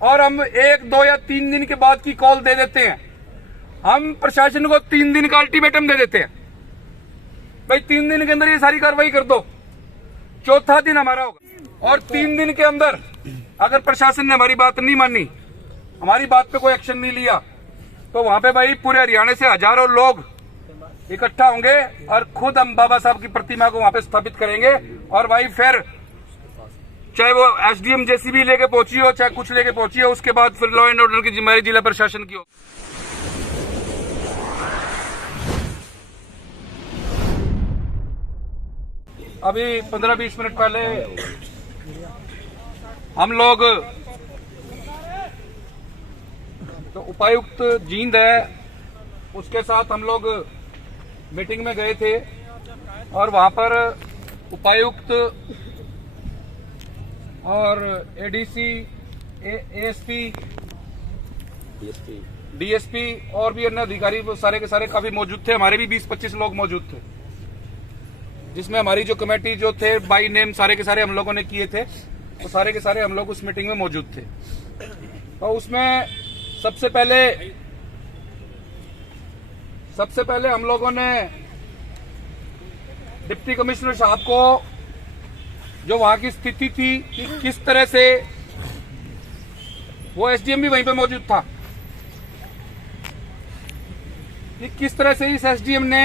और हम 1, 2 या 3 दिन के बाद की कॉल दे देते हैं। हम प्रशासन को 3 दिन का अल्टीमेटम दे देते हैं, भाई 3 दिन के अंदर ये सारी कार्रवाई कर दो। चौथा दिन हमारा होगा और 3 दिन के अंदर अगर प्रशासन ने हमारी बात नहीं मानी, हमारी बात पे कोई एक्शन नहीं लिया, तो वहां पे भाई पूरे हरियाणा से हजारों लोग इकट्ठा होंगे और खुद हम बाबा साहब की प्रतिमा को वहां पे स्थापित करेंगे। और भाई फिर चाहे वो एसडीएम जेसीबी लेके पहुंची हो, चाहे कुछ लेके पहुंची हो, उसके बाद फिर लॉ एंड ऑर्डर की जिम्मेदारी जिला प्रशासन की हो। अभी 15-20 मिनट पहले हम लोग तो उपायुक्त जींद है, उसके साथ हम लोग मीटिंग में गए थे और वहां पर उपायुक्त और एडीसी, एएसपी, डीएसपी और भी अन्य अधिकारी वो सारे के सारे काफी मौजूद थे। हमारे भी 20-25 लोग मौजूद थे, जिसमें हमारी जो कमेटी जो थे बाई नेम सारे के सारे हम लोगों ने किए थे, वो सारे के सारे हम लोग उस मीटिंग में मौजूद थे। तो उसमें सबसे पहले हम लोगों ने डिप्टी कमिश्नर साहब को जो वहां की स्थिति थी कि किस तरह से, वो एसडीएम भी वहीं पे मौजूद था, कि किस तरह से इस एसडीएम ने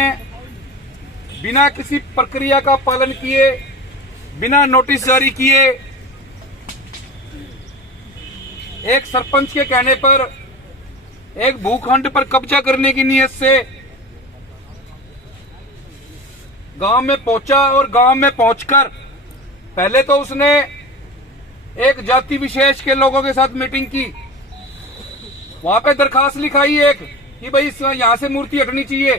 बिना किसी प्रक्रिया का पालन किए, बिना नोटिस जारी किए, एक सरपंच के कहने पर एक भूखंड पर कब्जा करने की नीयत से गांव में पहुंचा और गांव में पहुंचकर पहले तो उसने एक जाति विशेष के लोगों के साथ मीटिंग की, वहां पे दरखास्त लिखाई एक कि भाई यहां से मूर्ति हटनी चाहिए,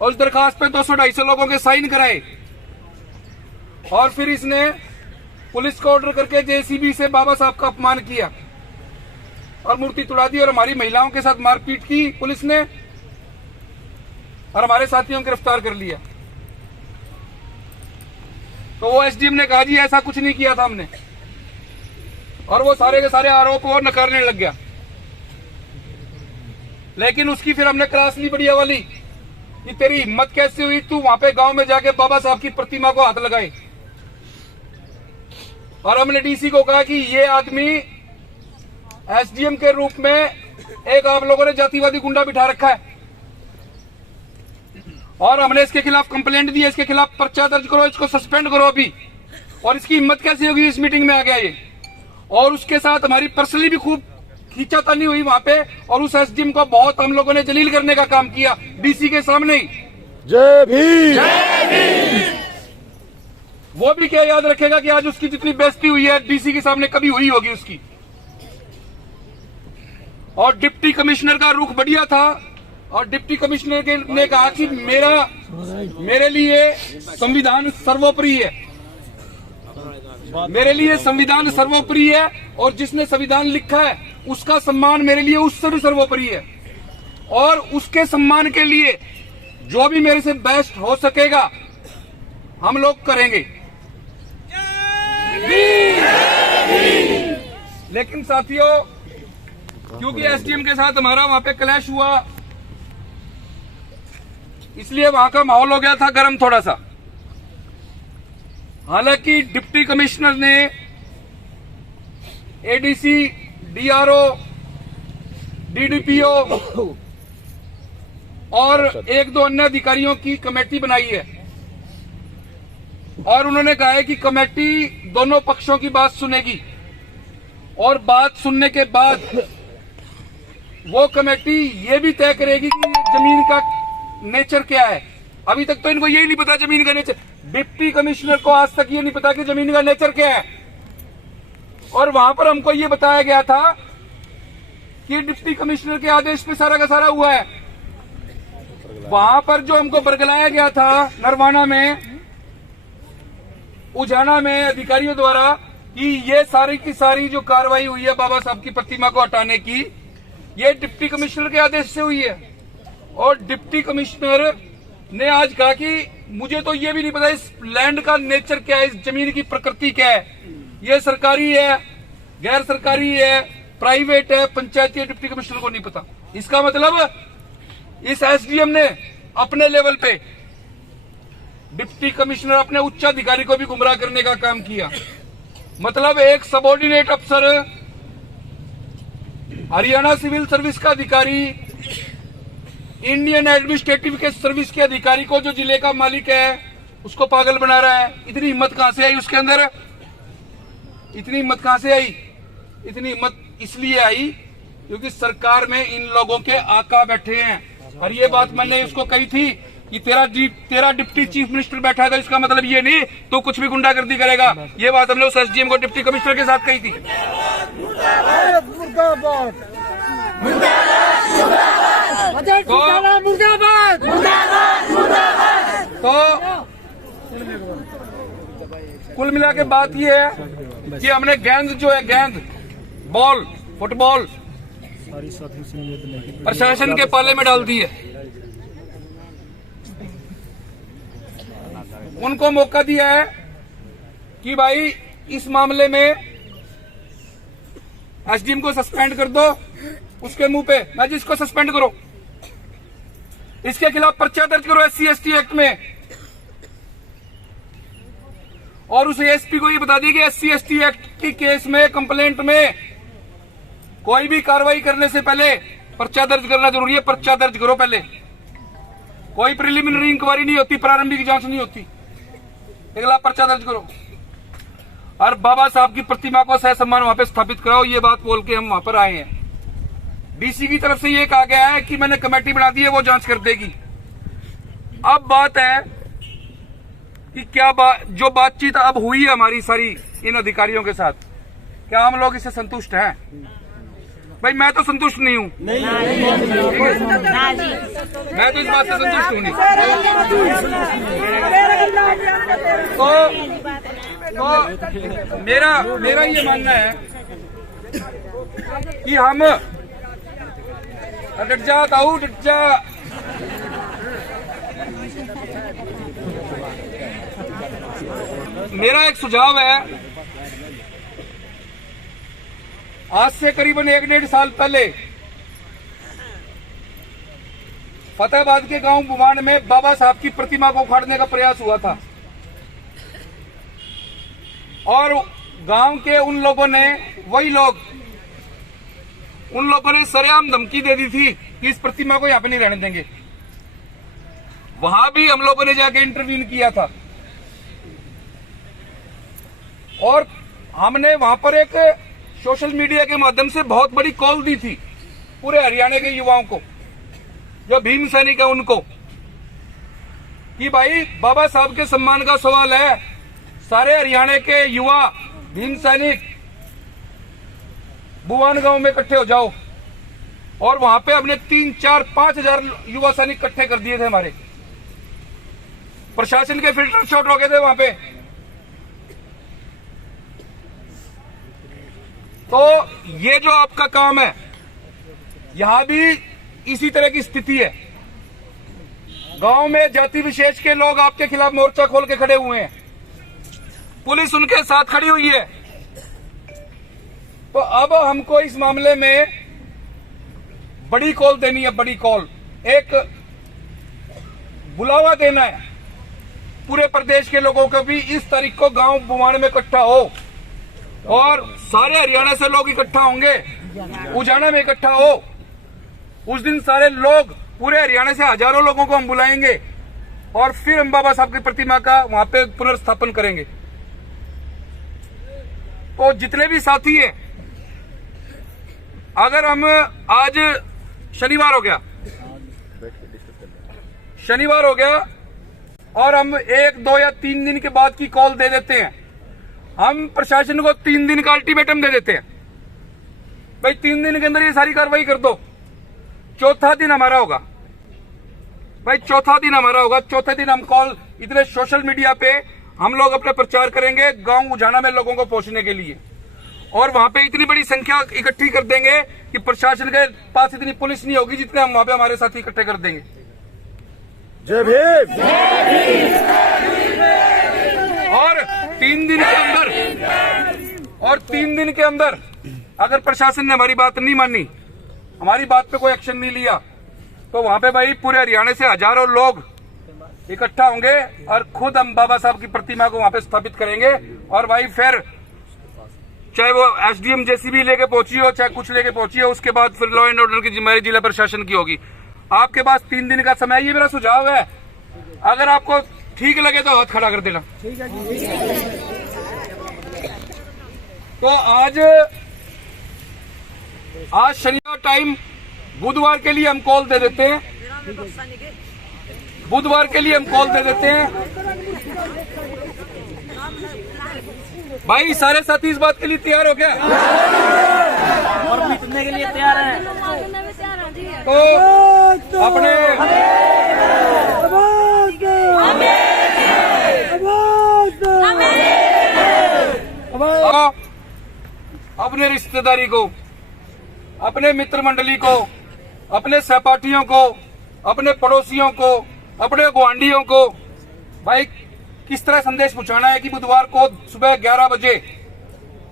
और उस दरखास्त पे 200-250 लोगों के साइन कराए। और फिर इसने पुलिस को ऑर्डर करके जेसीबी से बाबा साहब का अपमान किया और मूर्ति तुड़ा दी, और हमारी महिलाओं के साथ मारपीट की पुलिस ने और हमारे साथियों को गिरफ्तार कर लिया। तो वो एसडीएम ने कहा जी ऐसा कुछ नहीं किया था हमने, और वो सारे के सारे आरोप और नकारने लग गया। लेकिन उसकी फिर हमने क्लास ली बढ़िया वाली कि तेरी हिम्मत कैसे हुई, तू वहां पे गांव में जाके बाबा साहब की प्रतिमा को हाथ लगाए। और हमने डीसी को कहा कि ये आदमी एसडीएम के रूप में एक आप लोगों ने जातिवादी गुंडा बिठा रखा है, और हमने इसके खिलाफ कंप्लेंट दी है, इसके खिलाफ पर्चा दर्ज करो, इसको सस्पेंड करो अभी। और इसकी हिम्मत कैसे होगी इस मीटिंग में आ गया ये। और उसके साथ हमारी पर्सनली भी खूब खींचातानी हुई वहां पे, और उस एसडीएम को बहुत हम लोगों ने जलील करने का काम किया डीसी के सामने ही। जय भीम। वो भी क्या याद रखेगा कि आज उसकी जितनी बेइज्जती हुई है डीसी के सामने कभी हुई होगी उसकी। और डिप्टी कमिश्नर का रुख बढ़िया था, और डिप्टी कमिश्नर ने कहा कि मेरे लिए संविधान सर्वोपरि है, मेरे लिए संविधान सर्वोपरि है, और जिसने संविधान लिखा है उसका सम्मान मेरे लिए उससे भी सर्वोपरि है, और उसके सम्मान के लिए जो भी मेरे से बेस्ट हो सकेगा हम लोग करेंगे। लेकिन साथियों, क्योंकि एसडीएम के साथ हमारा वहां पे क्लैश हुआ, इसलिए वहां का माहौल हो गया था गर्म थोड़ा सा। हालांकि डिप्टी कमिश्नर ने एडीसी, डीआरओ, डीडीपीओ और 1-2 अन्य अधिकारियों की कमेटी बनाई है, और उन्होंने कहा है कि कमेटी दोनों पक्षों की बात सुनेगी, और बात सुनने के बाद वो कमेटी ये भी तय करेगी कि जमीन का नेचर क्या है। अभी तक तो इनको यही नहीं पता जमीन का नेचर, डिप्टी कमिश्नर को आज तक ये नहीं पता कि जमीन का नेचर क्या है। और वहां पर हमको ये बताया गया था कि डिप्टी कमिश्नर के आदेश पे सारा का सारा हुआ है। वहां पर जो हमको बरगलाया गया था नरवाना में, उजाना में अधिकारियों द्वारा कि ये सारी की सारी जो कार्रवाई हुई है बाबा साहब की प्रतिमा को हटाने की, ये डिप्टी कमिश्नर के आदेश से हुई है। और डिप्टी कमिश्नर ने आज कहा कि मुझे तो ये भी नहीं पता इस लैंड का नेचर क्या है, इस जमीन की प्रकृति क्या है, ये सरकारी है, गैर सरकारी है, प्राइवेट है, पंचायती है, डिप्टी कमिश्नर को नहीं पता। इसका मतलब इस एसडीएम ने अपने लेवल पे डिप्टी कमिश्नर, अपने उच्च अधिकारी को भी गुमराह करने का काम किया। मतलब एक सबऑर्डिनेट अफसर, हरियाणा सिविल सर्विस का अधिकारी, इंडियन एडमिनिस्ट्रेटिव के सर्विस के अधिकारी को, जो जिले का मालिक है, उसको पागल बना रहा है। इतनी हिम्मत कहां से आई उसके अंदर? इतनी हिम्मत कहां से आई? इतनी हिम्मत इसलिए आई क्योंकि सरकार में इन लोगों के आका बैठे हैं। और ये बात मैंने उसको कही थी कि तेरा डिप्टी चीफ मिनिस्टर बैठा था, इसका मतलब ये नहीं तो कुछ भी गुंडागर्दी करेगा। ये बात हमने उस एसडीएम को, डिप्टी कमिश्नर के साथ कही थी। तो कुल मिला के बात ये है कि हमने गेंद जो है, गेंद बॉल फुटबॉल प्रशासन के पाले में डाल दी है। उनको मौका दिया है कि भाई इस मामले में एसडीएम को सस्पेंड कर दो। उसके मुंह पे मैं इसको सस्पेंड करो, इसके खिलाफ पर्चा दर्ज करो SC/ST एक्ट में, और उस एसपी को ये बता दिए कि SC/ST एक्ट की केस में, कंप्लेंट में कोई भी कार्रवाई करने से पहले पर्चा दर्ज करना जरूरी है। पर्चा दर्ज करो पहले। कोई प्रिलिमिनरी इंक्वायरी नहीं होती, प्रारंभिक जांच नहीं होती, अगला पर्चा दर्ज करो। और बाबा साहब की प्रतिमा को सह सम्मान वहां पे स्थापित कराओ। ये बात बोल के हम वहां पर आए हैं। डीसी की तरफ से ये कहा गया है कि मैंने कमेटी बना दी है, वो जांच कर देगी। अब बात है कि क्या जो बातचीत अब हुई है हमारी सारी इन अधिकारियों के साथ, क्या हम लोग इससे संतुष्ट हैं? भाई मैं तो संतुष्ट नहीं हूं। मैं तो इस बात से संतुष्ट हूं नहीं। तो मेरा ये मानना है कि हम डट जा ताऊ, डट जा। मेरा एक सुझाव है, आज से करीबन 1-1.5 साल पहले फतेहाबाद के गांव बुवान में बाबा साहब की प्रतिमा को उखाड़ने का प्रयास हुआ था, और गांव के उन लोगों ने, वही लोग, उन लोगों ने सरेआम धमकी दे दी थी कि इस प्रतिमा को यहां पे नहीं रहने देंगे। वहां भी हम लोगों ने जाके इंटरवीन किया था, और हमने वहां पर एक सोशल मीडिया के माध्यम से बहुत बड़ी कॉल दी थी पूरे हरियाणा के युवाओं को, जो भीम सैनिक है उनको, कि भाई बाबा साहब के सम्मान का सवाल है। सारे हरियाणा के युवा भीम सैनिक बुवान गांव में इकट्ठे हो जाओ। और वहां पे हमने 3, 4, 5 हजार युवा सैनिक इकट्ठे कर दिए थे हमारे। प्रशासन के फिल्टर शॉट हो गए थे वहां पे। तो ये जो आपका काम है, यहां भी इसी तरह की स्थिति है। गांव में जाति विशेष के लोग आपके खिलाफ मोर्चा खोल के खड़े हुए हैं, पुलिस उनके साथ खड़ी हुई है। तो अब हमको इस मामले में बड़ी कॉल देनी है, बड़ी कॉल, एक बुलावा देना है पूरे प्रदेश के लोगों को भी। इस तारीख को गांव बुवान में इकट्ठा हो, और सारे हरियाणा से लोग इकट्ठा होंगे, उजाना में इकट्ठा हो। उस दिन सारे लोग, पूरे हरियाणा से हजारों लोगों को हम बुलाएंगे, और फिर हम बाबा साहब की प्रतिमा का वहां पे पुनर्स्थापन करेंगे। तो जितने भी साथी हैं, अगर हम आज शनिवार हो गया और हम 1, 2 या 3 दिन के बाद की कॉल दे देते हैं, हम प्रशासन को 3 दिन का अल्टीमेटम दे देते हैं, भाई 3 दिन के अंदर ये सारी कार्रवाई कर दो। चौथा दिन हमारा होगा भाई, चौथा दिन हमारा होगा। चौथे दिन हम कॉल, इतने सोशल मीडिया पे हम लोग अपना प्रचार करेंगे गांव उजाना में लोगों को पहुंचने के लिए, और वहां पे इतनी बड़ी संख्या इकट्ठी कर देंगे कि प्रशासन के पास इतनी पुलिस नहीं होगी जितने हम वहां पे हमारे साथी इकट्ठे कर देंगे। जय भीम। और 3 दिन के अंदर अगर प्रशासन ने हमारी बात नहीं मानी, हमारी बात पे कोई एक्शन नहीं लिया, तो वहां पे भाई पूरे हरियाणा से हजारों लोग इकट्ठा होंगे और खुद हम बाबा साहब की प्रतिमा को वहां पे स्थापित करेंगे। और भाई फिर चाहे वो एसडीएम जेसीबी लेके पहुंची हो, चाहे कुछ लेके पहुंची हो, उसके बाद फिर लॉ एंड ऑर्डर की जिम्मेदारी जिला प्रशासन की होगी। आपके पास 3 दिन का समय, ये मेरा सुझाव है। अगर आपको ठीक लगे तो हाथ खड़ा कर देना। तो आज शनिवार टाइम, बुधवार के लिए हम कॉल दे देते हैं, बुधवार के लिए हम कॉल दे देते हैं। भाई सारे साथी इस बात के लिए तैयार हो क्या? और पीटने के लिए तैयार है। तो अपने अपने रिश्तेदारी को, अपने मित्र मंडली को, अपने सहपाठियों को, अपने पड़ोसियों को, अपने गुआंढियों को भाई किस तरह संदेश पहुंचाना है कि बुधवार को सुबह 11 बजे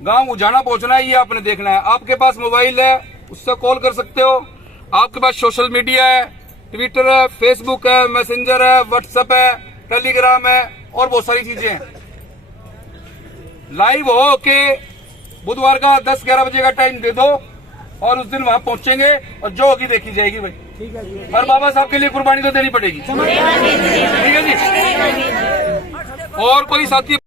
गांव उजाना पहुंचना है, ये आपने देखना है। आपके पास मोबाइल है, उससे कॉल कर सकते हो। आपके पास सोशल मीडिया है, ट्विटर है, फेसबुक है, मैसेंजर है, व्हाट्सएप है, टेलीग्राम है और बहुत सारी चीजें हैं। लाइव हो के बुधवार का 10-11 बजे का टाइम दे दो और उस दिन वहां पहुंचेंगे और जो होगी देखी जाएगी भाई। और बाबा साहब के लिए कुर्बानी तो देनी पड़ेगी। ठीक है जी। और कोई साथी